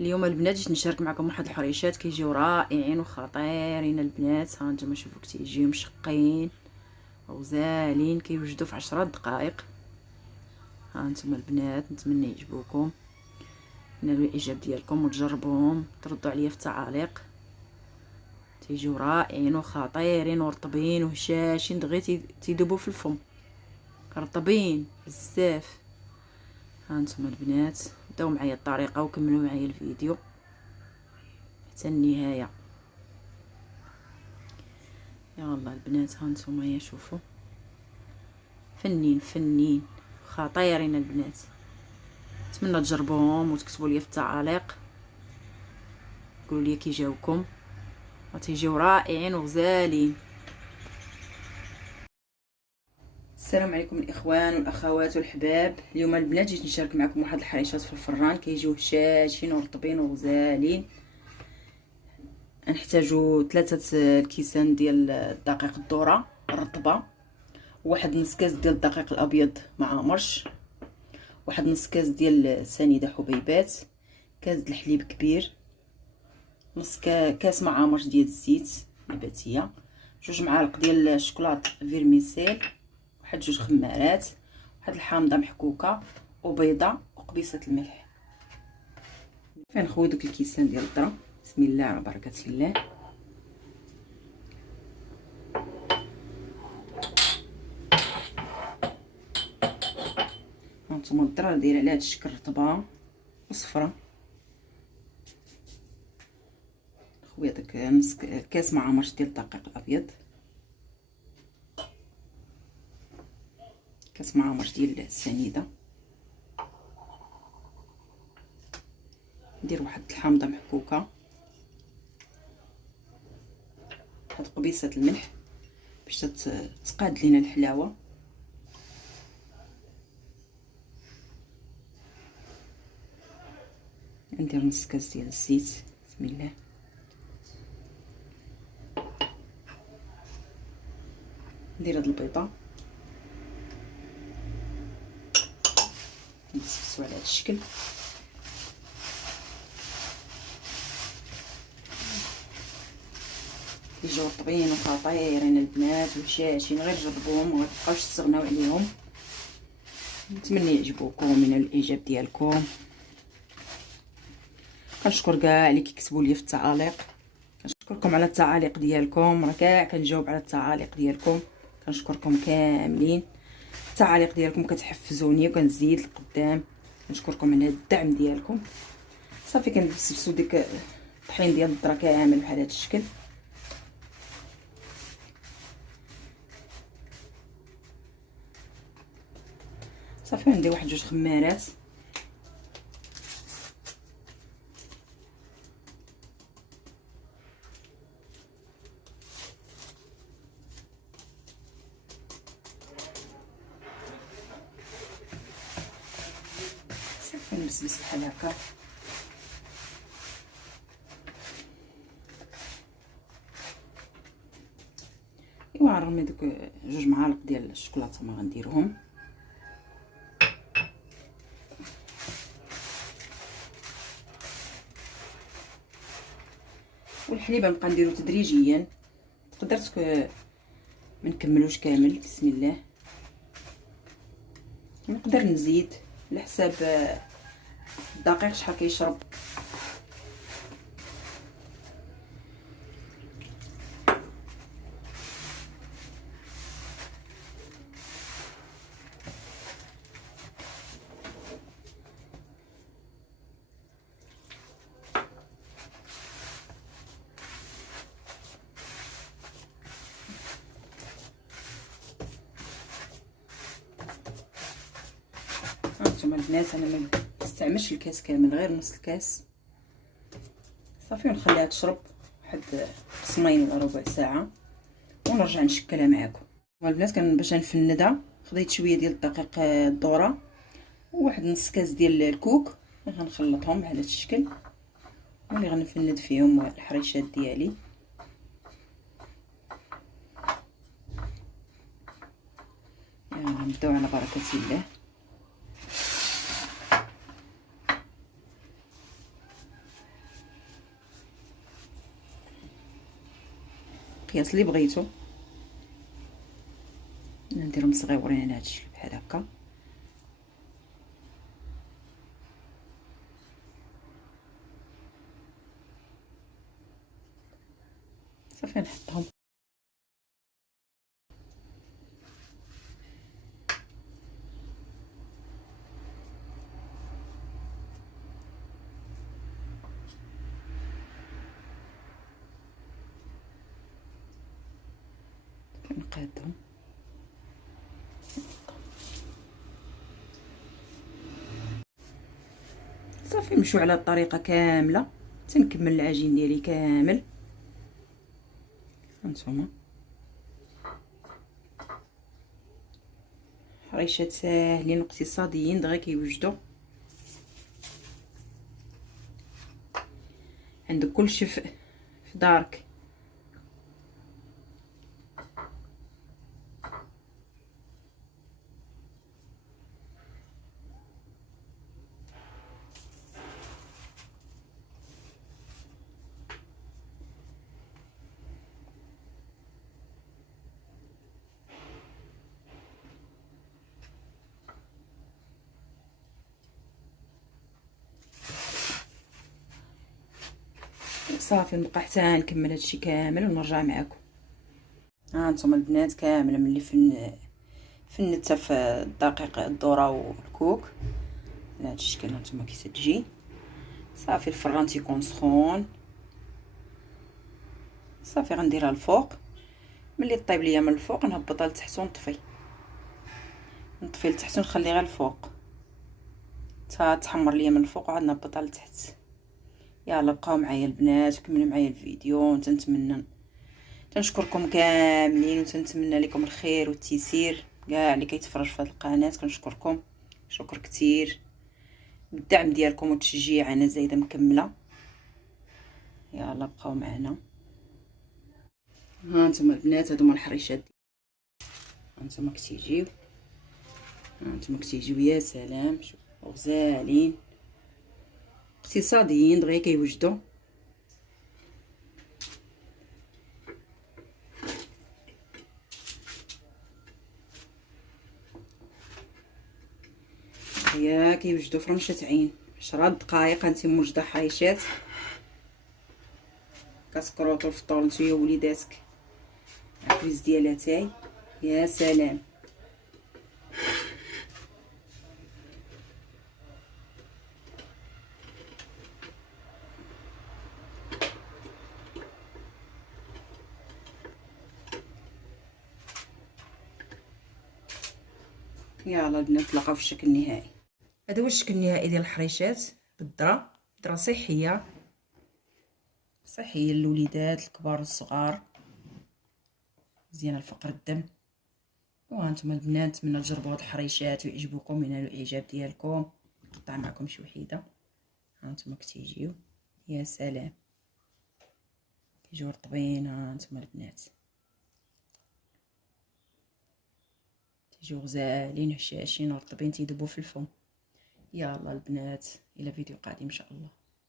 اليوم البنات جيت نشارك معكم واحد الحريشات كيجيو رائعين وخطيرين البنات. ها نتوما شوفوا كتيجيو مشقين وغزالين كيوجدوا في 10 دقائق. ها نتوما البنات نتمنى يعجبوكم، نالوا الاعجاب ديالكم وتجربوهم تردوا عليا في التعاليق. تيجيو رائعين وخطيرين ورطبين وهشاشين دغيا تيذوبوا في الفم، رطبين بزاف. ها نتوما البنات بداو معايا الطريقه وكملوا معايا الفيديو حتى النهايه. يلا البنات ها نتوما يا شوفوا فنين فنين خطيرين البنات. نتمنى تجربوهم وتكتبوا لي في التعاليق قولوا لي كي جاوكم، غتيجيو رائعين وغزالين. السلام عليكم الاخوان والاخوات والحباب. اليوم البنات جيت نشارك معكم واحد الحريشات في الفران كيجيو هشاشين ورطبين وغزالين. نحتاجو 3 الكيسان ديال الدقيق الذره الرطبه، واحد نص كاس ديال الدقيق الابيض مع مرش، واحد نص كاس ديال سنيده حبيبات، كاس د الحليب كبير، نص كاس مع مرش ديال الزيت نباتيه، 2 معالق ديال الشوكولاط فيرميسيل، واحد 2 خمارات، واحد الحامضه محكوكه وبيضه وقبيصه الملح. فنخوي دوك الكيسان ديال الذره. بسم الله على بركه الله. هانتوما الذره دايره على هاد الشكل رطبه وصفرة. خويا داك نص كاس مع مرش ديال الدقيق الابيض، كاس مع مرش ديال السنيده، ندير واحد الحامضه محكوكه، واحد قبيصه الملح باش تقاد لينا الحلاوه، ندير نص كاس ديال الزيت. بسم الله. ندير هاد البيضه نسقسو على هاد الشكل. كيجيو رطبين وخطيرين البنات وهشاشين، غير جربوهم ومتبقاوش تستغناو عليهم. نتمنى يعجبوكم وينالوا الاعجاب ديالكم. كنشكر كاع اللي كيكتبوا لي في التعاليق، كنشكركم على التعاليق ديالكم، راه كاع كنجاوب على التعاليق ديالكم، كنشكركم كاملين. التعاليق ديالكم كتحفزوني وكنزيد لقدام. كنشكركم على الدعم ديالكم. صافي كنبسبسو ديك الطحين ديال الذره كامل بحال هذا الشكل. صافي ندير واحد 2 خمارات، صافي نبسبس بحال هكا. ايوا نرمي دوك 2 معالق ديال الشوكولاته ما غنديرهم. والحليب غنبقى نديرو تدريجيا، قدرت ما نكملوش كامل. بسم الله. نقدر نزيد على حساب الدقيق شحال كيشرب. هانتوما البنات انا ما نستعملش الكاس كامل، غير نص الكاس صافي، ونخليها تشرب واحد قسمين ولا ربع ساعه ونرجع نشكلها معاكم. البنات كان باش نفندها خديت شويه ديال الدقيق الذره وواحد نص كاس ديال الكوك، غنخلطهم على هذا الشكل واللي غنفند فيهم الحريشات ديالي. يلا نبداو على بركه الله. القياس اللي بغيتو. نديرهم صغيورين على هادشي بحال هكا. صافي نحطهم. نقادهم. صافي نمشيو على الطريقه كامله تنكمل العجين ديالي كامل. هانتوما حريشات ساهلين واقتصاديين دغيا كيوجدوا. عندك كلشي في دارك. صافي نبقى حتى نكمل هادشي كامل ونرجع معكم. ها انتما البنات كامله ملي فنت في الدقيق الذره والكوك على هاد الشكل. هانتوما كي تجي صافي الفران تيكون سخون. صافي غنديرها الفوق. ملي طيب ليا من الفوق نهبطها لتحت ونطفي لتحت ونخلي غير الفوق حتى تحمر ليا من الفوق وعاد نهبطها لتحت. يلا بقاو معايا البنات وكملوا معايا الفيديو. ونتمنى تنشكركم كاملين وتنتمنى لكم الخير والتيسير كاع اللي كيتفرج في هذه القناه. كنشكركم شكر كتير بالدعم ديالكم والتشجيع. انا زايده مكمله. يلا بقاو معنا. ها انتم البنات هادو هما الحريشات. هانتوما كتيجيو يا سلام. شوف غزالين اقتصاديين دغيا كيوجدوا. دغيا كيوجدوا في رمشة عين. 10 دقائق انت موجده حريشات. كتكروطوا الفطور نتويا وليداتك. الكريز ديال اتاي يا سلام. يلا البنات نتلاقاو في الشكل النهائي. هذا هو الشكل النهائي ديال الحريشات بالذره. ذره صحيه للوليدات الكبار والصغار. مزيانه لفقر الدم. وهانتوما البنات نتمنى تجربوا هاد الحريشات ويعجبوكم وينالوا الاعجاب ديالكم. نقطع معكم شي وحيده. هانتوما كتيجيو يا سلام كيجيو رطبين. هانتوما البنات تيجيو غزالين هشاشين ورطبين تيذوبوا في الفم. يلا البنات الى فيديو قادم ان شاء الله.